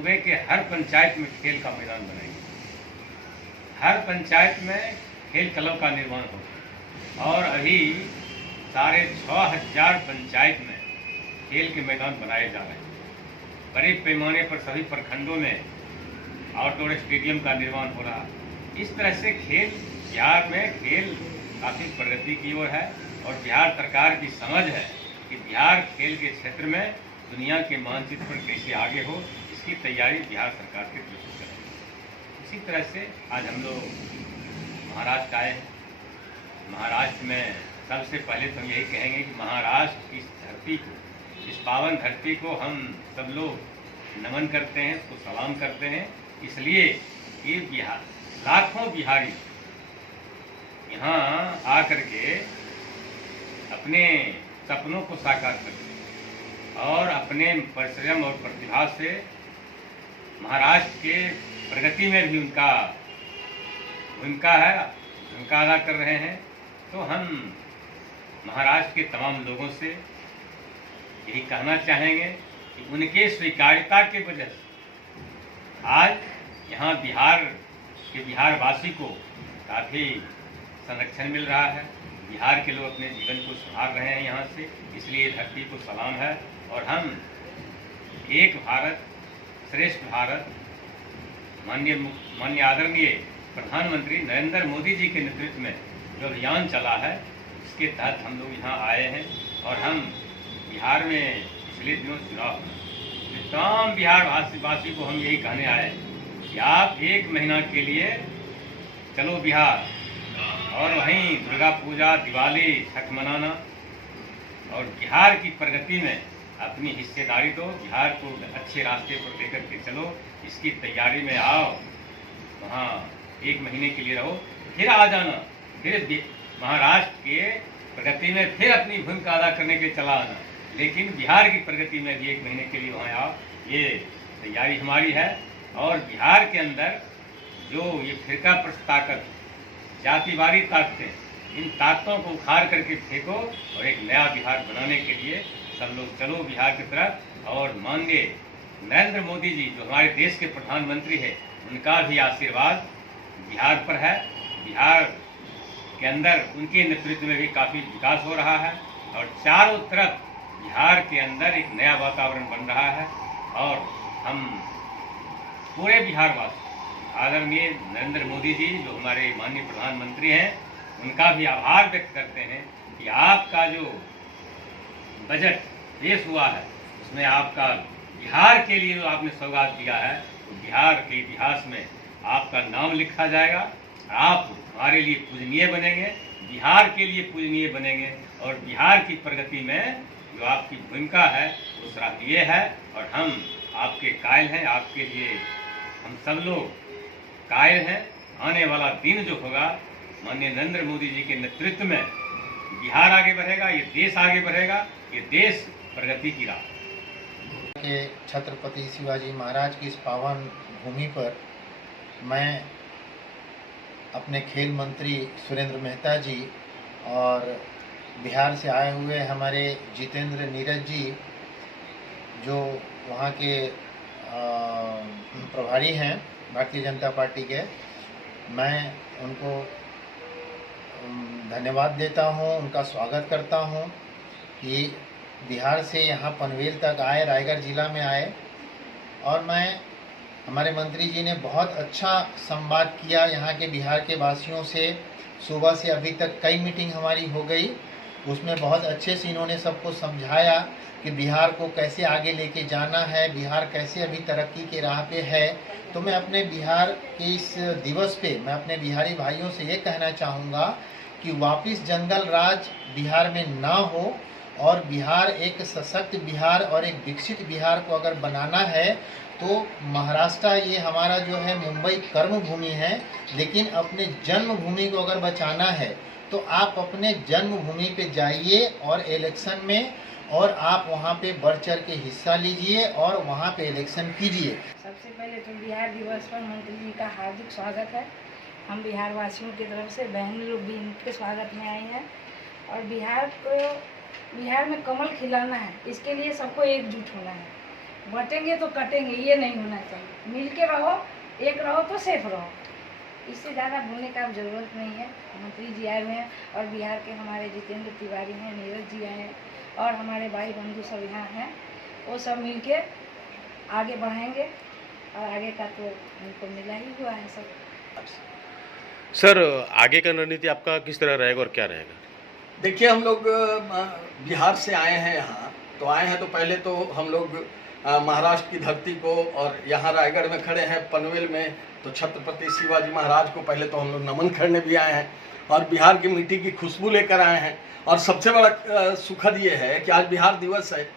सूबे के हर पंचायत में खेल का मैदान बनाएंगे। हर पंचायत में खेल क्लब का निर्माण होगा और अभी 6,500 पंचायत में खेल के मैदान बनाए जा रहे हैं। बड़े पैमाने पर सभी प्रखंडों में आउटडोर स्टेडियम का निर्माण हो रहा है। इस तरह से खेल बिहार में खेल काफ़ी प्रगति की ओर है और बिहार सरकार की समझ है कि बिहार खेल के क्षेत्र में दुनिया के मानचित्र पर कैसे आगे हो, इसकी तैयारी बिहार सरकार की तरफ से करेगी। इसी तरह से आज हम लोग महाराष्ट्र आए हैं। महाराष्ट्र में सबसे पहले तो हम यही कहेंगे कि महाराष्ट्र की इस धरती को, इस पावन धरती को हम सब लोग नमन करते हैं, उसको सलाम करते हैं, इसलिए कि बिहार लाखों बिहारी यहाँ आकर के अपने सपनों को साकार करते हैं और अपने परिश्रम और प्रतिभा से महाराष्ट्र के प्रगति में भी उनका भूमिका है, भूमिका अदा कर रहे हैं। तो हम महाराष्ट्र के तमाम लोगों से यही कहना चाहेंगे कि उनके स्वीकार्यता के वजह से आज यहाँ बिहारवासी को काफ़ी संरक्षण मिल रहा है। बिहार के लोग अपने जीवन को सुधार रहे हैं यहाँ से, इसलिए धरती को सलाम है। और हम एक भारत श्रेष्ठ भारत माननीय आदरणीय प्रधानमंत्री नरेंद्र मोदी जी के नेतृत्व में जो अभियान चला है, इसके तहत हम लोग यहाँ आए हैं। और हम बिहार में पिछले दिनों चुनाव हुआ, तमाम बिहार वासी को हम यही कहने आए कि आप 1 महीना के लिए चलो बिहार और वहीं दुर्गा पूजा, दिवाली, छठ मनाना और बिहार की प्रगति में अपनी हिस्सेदारी दो, बिहार को अच्छे रास्ते पर लेकर के चलो। इसकी तैयारी में आओ, वहाँ 1 महीने के लिए रहो, फिर आ जाना, फिर महाराष्ट्र के प्रगति में फिर अपनी भूमिका अदा करने के चला आना। लेकिन बिहार की प्रगति में भी 1 महीने के लिए वहाँ आओ, ये तैयारी हमारी है। और बिहार के अंदर जो ये फिरका प्रस्त ताकत, जातिवादी ताकतें, इन ताकतों को उखाड़ करके फेंको और एक नया बिहार बनाने के लिए सब लोग चलो बिहार की तरफ। और माननीय नरेंद्र मोदी जी जो हमारे देश के प्रधानमंत्री हैं, उनका भी आशीर्वाद बिहार पर है। बिहार के अंदर उनके नेतृत्व में भी काफ़ी विकास हो रहा है और चारों तरफ बिहार के अंदर एक नया वातावरण बन रहा है। और हम पूरे बिहारवासी आदरणीय नरेंद्र मोदी जी जो हमारे माननीय प्रधानमंत्री हैं, उनका भी आभार व्यक्त करते हैं कि आपका जो बजट पेश हुआ है उसमें आपका बिहार के लिए जो आपने सौगात दिया है, तो बिहार के इतिहास में आपका नाम लिखा जाएगा। आप हमारे लिए पूजनीय बनेंगे, बिहार के लिए पूजनीय बनेंगे और बिहार की प्रगति में जो आपकी भूमिका है वो सराहनीय है। और हम आपके कायल हैं, आपके लिए हम सब लोग कायल हैं। आने वाला दिन जो होगा, माननीय नरेंद्र मोदी जी के नेतृत्व में बिहार आगे बढ़ेगा, ये देश आगे बढ़ेगा, ये देश प्रगति की राह के छत्रपति शिवाजी महाराज की इस पावन भूमि पर मैं अपने खेल मंत्री सुरेंद्र मेहता जी और बिहार से आए हुए हमारे जितेंद्र नीरज जी जो वहाँ के प्रभारी हैं भारतीय जनता पार्टी के, मैं उनको धन्यवाद देता हूँ, उनका स्वागत करता हूँ कि बिहार से यहाँ पनवेल तक आए, रायगढ़ जिला में आए। और हमारे मंत्री जी ने बहुत अच्छा संवाद किया यहाँ के बिहार के वासियों से। सुबह से अभी तक कई मीटिंग हमारी हो गई, उसमें बहुत अच्छे से इन्होंने सबको समझाया कि बिहार को कैसे आगे लेके जाना है, बिहार कैसे अभी तरक्की के राह पे है। तो मैं अपने बिहार के इस दिवस पे मैं अपने बिहारी भाइयों से ये कहना चाहूँगा कि वापस जंगल राज बिहार में ना हो और बिहार एक सशक्त बिहार और एक विकसित बिहार को अगर बनाना है तो महाराष्ट्र ये हमारा जो है मुंबई कर्म भूमि है, लेकिन अपने जन्मभूमि को अगर बचाना है तो आप अपने जन्मभूमि पे जाइए और इलेक्शन में और आप वहाँ पे बढ़ चढ़ के हिस्सा लीजिए और वहाँ पे इलेक्शन कीजिए। सबसे पहले तो बिहार दिवस पर मंत्री जी का हार्दिक स्वागत है। हम बिहार वासियों की तरफ से बहन लोग भी इनके स्वागत में आए हैं और बिहार में कमल खिलाना है, इसके लिए सबको एकजुट होना है। बटेंगे तो कटेंगे, ये नहीं होना चाहिए। मिल के रहो, एक रहो तो सेफ रहो, इससे ज़्यादा बोलने का अब ज़रूरत नहीं है। मंत्री जी आए हुए हैं और बिहार के हमारे जितेंद्र तिवारी हैं, नीरज जी आए हैं और हमारे भाई बंधु सब यहाँ हैं। वो सब मिल के आगे बढ़ाएंगे और आगे का तो उनको मिला ही हुआ है सब। सर, आगे का रणनीति आपका किस तरह रहेगा और क्या रहेगा? देखिए, हम लोग बिहार से आए हैं यहाँ, तो आए हैं तो पहले तो हम लोग महाराष्ट्र की धरती को, और यहाँ रायगढ़ में खड़े हैं पनवेल में, तो छत्रपति शिवाजी महाराज को पहले तो हम लोग नमन करने भी आए हैं और बिहार की मिट्टी की खुशबू लेकर आए हैं। और सबसे बड़ा सुखद ये है कि आज बिहार दिवस है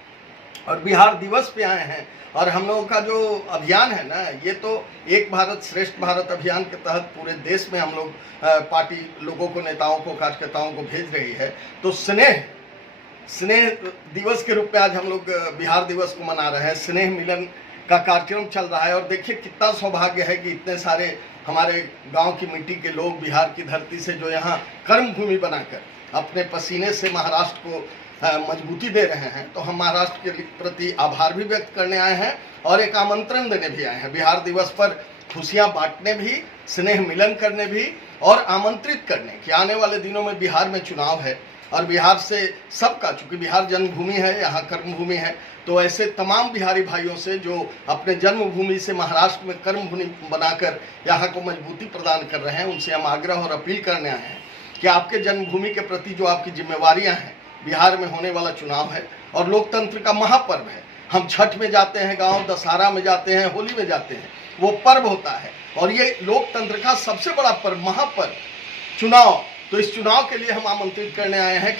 और बिहार दिवस पे आए हैं। और हम लोगों का जो अभियान है ना, ये तो एक भारत श्रेष्ठ भारत अभियान के तहत पूरे देश में हम लोग पार्टी लोगों को, नेताओं को, कार्यकर्ताओं को भेज रही है। तो स्नेह दिवस के रूप में आज हम लोग बिहार दिवस को मना रहे हैं। स्नेह मिलन का कार्यक्रम चल रहा है और देखिए कितना सौभाग्य है कि इतने सारे हमारे गांव की मिट्टी के लोग बिहार की धरती से जो यहाँ कर्म भूमि बनाकर अपने पसीने से महाराष्ट्र को मजबूती दे रहे हैं, तो हम महाराष्ट्र के प्रति आभार भी व्यक्त करने आए हैं और एक आमंत्रण देने भी आए हैं। बिहार दिवस पर खुशियां बांटने भी, स्नेह मिलन करने भी और आमंत्रित करने कि आने वाले दिनों में बिहार में चुनाव है और बिहार से सबका, चूंकि बिहार जन्मभूमि है, यहाँ कर्मभूमि है, तो ऐसे तमाम बिहारी भाइयों से जो अपने जन्मभूमि से महाराष्ट्र में कर्मभूमि बनाकर यहाँ को मजबूती प्रदान कर रहे हैं, उनसे हम आग्रह और अपील करने आए हैं कि आपके जन्मभूमि के प्रति जो आपकी जिम्मेवारियाँ हैं, बिहार में होने वाला चुनाव है और लोकतंत्र का महापर्व है। हम छठ में जाते हैं गांव, दशहरा में जाते हैं, होली में जाते हैं, वो पर्व होता है और ये लोकतंत्र का सबसे बड़ा पर्व, महापर्व चुनाव। तो इस चुनाव के लिए हम आमंत्रित करने आए हैं।